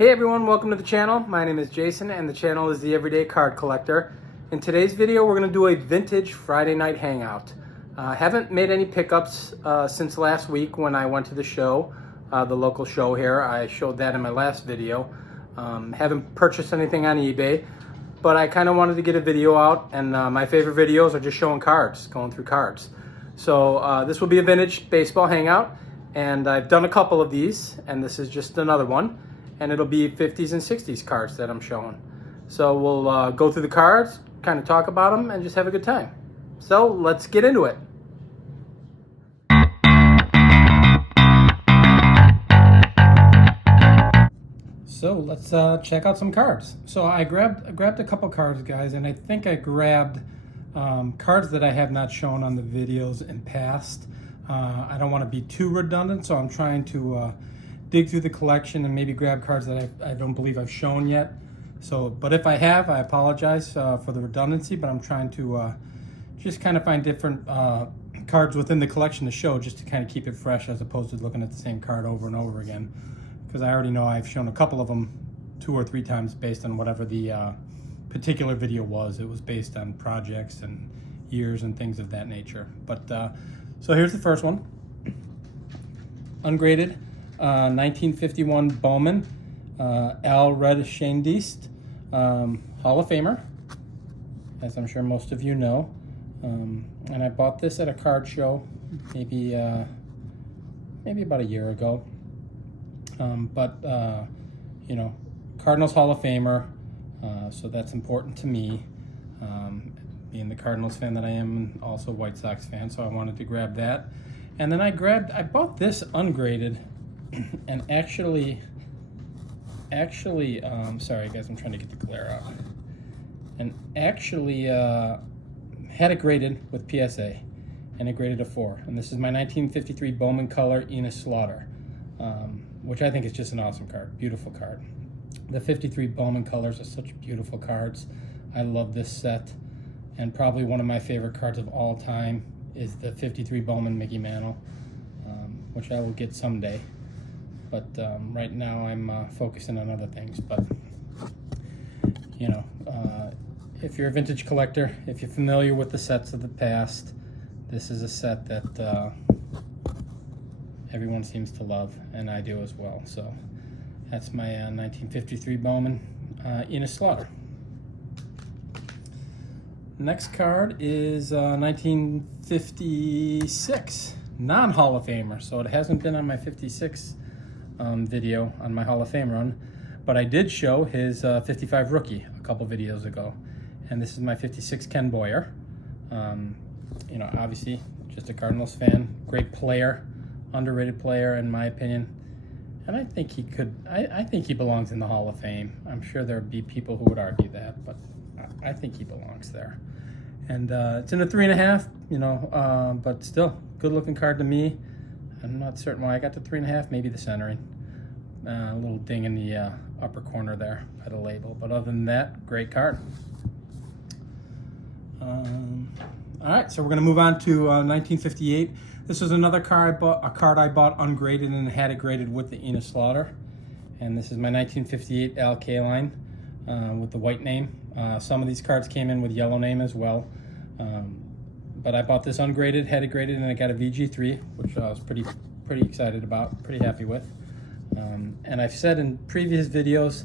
Hey everyone, welcome to the channel. My name is Jason and the channel is The Everyday Card Collector. In today's video, we're going to do a vintage Friday night hangout. Haven't made any pickups since last week when I went to the show, the local show here. I showed that in my last video. Haven't purchased anything on eBay, but I kind of wanted to get a video out, and my favorite videos are just showing cards, going through cards. So this will be a vintage baseball hangout, and I've done a couple of these, and this is just another one. And it'll be 50s and 60s cards that I'm showing. So we'll go through the cards, kind of talk about them, and just have a good time. So let's get into it. So let's check out some cards. So I grabbed a couple cards, guys, and I think I grabbed cards that I have not shown on the videos in past. I don't want to be too redundant, so I'm trying to dig through the collection and maybe grab cards that I don't believe I've shown yet. So, but if I have, I apologize for the redundancy, but I'm trying to just kind of find different cards within the collection to show, just to kind of keep it fresh as opposed to looking at the same card over and over again. Because I already know I've shown a couple of them 2 or 3 times based on whatever the particular video was. It was based on projects and years and things of that nature. But so here's the first one. Ungraded. 1951 Bowman, Al Redeshendist, Hall of Famer, as I'm sure most of you know. And I bought this at a card show, maybe about a year ago. You know, Cardinals Hall of Famer, so that's important to me. Being the Cardinals fan that I am, and also White Sox fan, so I wanted to grab that. And then I bought this ungraded. And actually, sorry guys, I'm trying to get the glare out. And actually had it graded with PSA, and it graded a 4. And this is my 1953 Bowman Color Enos Slaughter, which I think is just an awesome card, beautiful card. The 53 Bowman Colors are such beautiful cards. I love this set, and probably one of my favorite cards of all time is the 53 Bowman Mickey Mantle, which I will get someday. But right now I'm focusing on other things. But, you know, if you're a vintage collector, if you're familiar with the sets of the past, this is a set that everyone seems to love, and I do as well. So that's my 1953 Bowman Enos Slaughter. Next card is 1956 non-Hall of Famer. So it hasn't been on my 56 video on my Hall of Fame run, but I did show his 55 rookie a couple videos ago, and this is my 56 Ken Boyer. You know, obviously just a Cardinals fan, great player, underrated player in my opinion, and I think he could, I think he belongs in the Hall of Fame. I'm sure there would be people who would argue that, but I think he belongs there. And it's in a 3.5, you know, but still good looking card to me. I'm not certain why I got the 3.5, maybe the centering. A little ding in the upper corner there by the label. But other than that, great card. All right, so we're going to move on to 1958. This is another card I bought ungraded and had it graded with the Enos Slaughter. And this is my 1958 Al Kaline with the white name. Some of these cards came in with yellow name as well. But I bought this ungraded, had it graded, and I got a VG3, which I was pretty excited about, pretty happy with. And I've said in previous videos,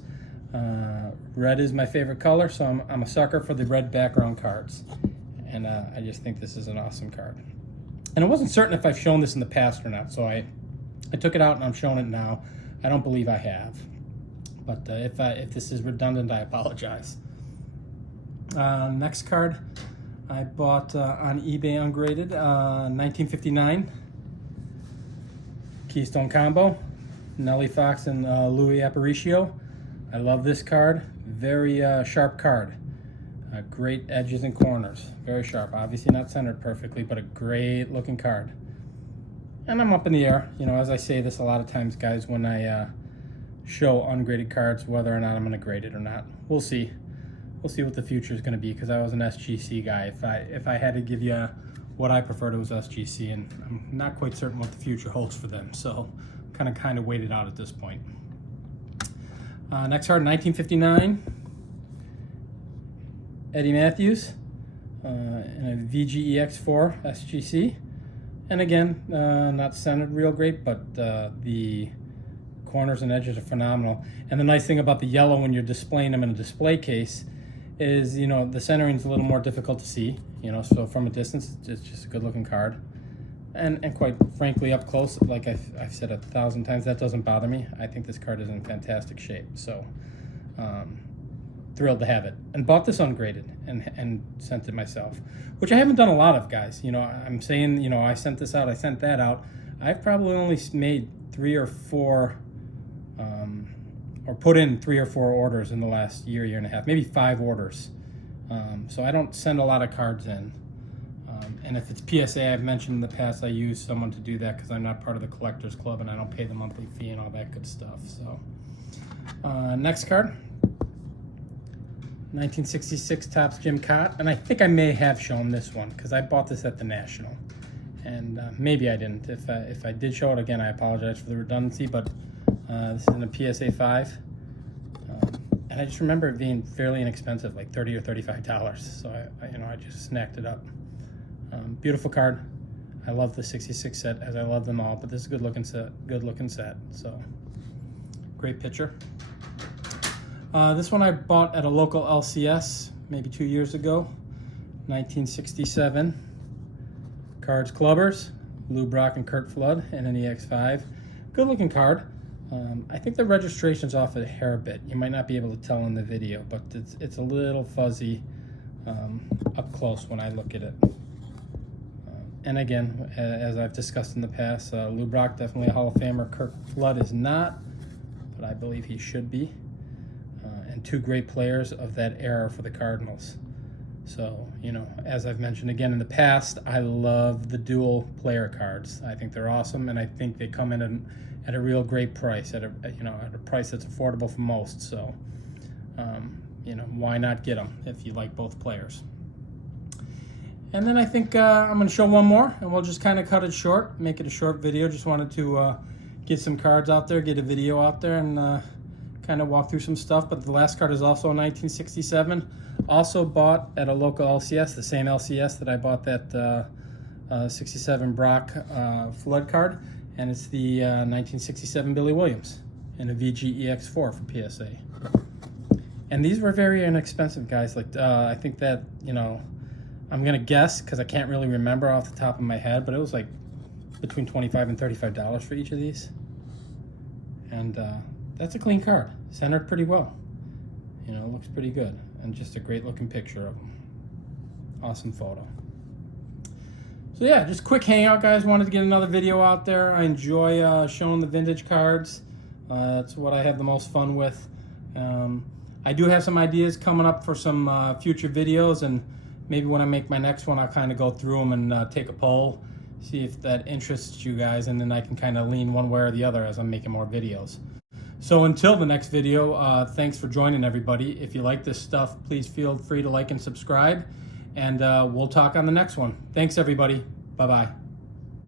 red is my favorite color, so I'm a sucker for the red background cards. And I just think this is an awesome card. And I wasn't certain if I've shown this in the past or not, so I took it out and I'm showing it now. I don't believe I have. But if this is redundant, I apologize. Next card I bought on eBay ungraded, 1959 Keystone Combo, Nellie Fox and Louis Aparicio. I love this card. Very sharp card. Great edges and corners. Very sharp. Obviously not centered perfectly, but a great looking card. And I'm up in the air. You know, as I say this a lot of times, guys, when I show ungraded cards, whether or not I'm going to grade it or not. We'll see. We'll see what the future is going to be, because I was an SGC guy. If I had to give you what I preferred, it was SGC, and I'm not quite certain what the future holds for them. So kind of waited out at this point. Next card, 1959, Eddie Matthews, in a VGEX4 SGC. And again, not centered real great, but the corners and edges are phenomenal. And the nice thing about the yellow when you're displaying them in a display case is, you know, the centering is a little more difficult to see, you know, so from a distance, it's just a good looking card. And quite frankly, up close, like I've said 1,000 times, that doesn't bother me. I think this card is in fantastic shape. So thrilled to have it. And bought this ungraded and sent it myself, which I haven't done a lot of, guys. You know, I'm saying, you know, I sent this out, I sent that out. I've probably only made 3 or 4, or put in 3 or 4 orders in the last year, year and a half, maybe 5 orders. So I don't send a lot of cards in. And if it's PSA, I've mentioned in the past, I use someone to do that because I'm not part of the collectors club and I don't pay the monthly fee and all that good stuff. So next card, 1966 Topps Jim Cott. And I think I may have shown this one because I bought this at the National. And maybe I didn't. If I did show it again, I apologize for the redundancy, but this is in a PSA 5. And I just remember it being fairly inexpensive, like $30 or $35. So I just snacked it up. Beautiful card. I love the 66 set as I love them all, but this is a good looking set. So great picture. This one I bought at a local LCS maybe 2 years ago, 1967. Cards Clubbers, Lou Brock and Kurt Flood, and an EX5. Good looking card. I think the registration's off a hair bit. You might not be able to tell in the video, but it's a little fuzzy up close when I look at it. And again, as I've discussed in the past, Lou Brock, definitely a Hall of Famer. Kurt Flood is not, but I believe he should be. And 2 great players of that era for the Cardinals. So, you know, as I've mentioned again in the past, I love the dual player cards. I think they're awesome, and I think they come in at a real great price, at a price that's affordable for most. So, you know, why not get them if you like both players? And then I think I'm going to show one more, and we'll just kind of cut it short, make it a short video. Just wanted to get some cards out there, get a video out there, and kind of walk through some stuff. But the last card is also a 1967. Also bought at a local LCS, the same LCS that I bought that 67 Brock Flood card. And it's the 1967 Billy Williams in a VGEX4 for PSA. And these were very inexpensive, guys. Like I think that, you know, I'm gonna guess because I can't really remember off the top of my head, but it was like between $25 and $35 for each of these. And that's a clean card, centered pretty well. You know, it looks pretty good, and just a great looking picture of them. Awesome photo. So yeah, just quick hangout, guys. Wanted to get another video out there. I enjoy showing the vintage cards. That's what I have the most fun with. I do have some ideas coming up for some future videos, and maybe when I make my next one, I'll kind of go through them and take a poll, see if that interests you guys, and then I can kind of lean one way or the other as I'm making more videos. So until the next video, thanks for joining, everybody. If you like this stuff, please feel free to like and subscribe, and we'll talk on the next one. Thanks, everybody. Bye-bye.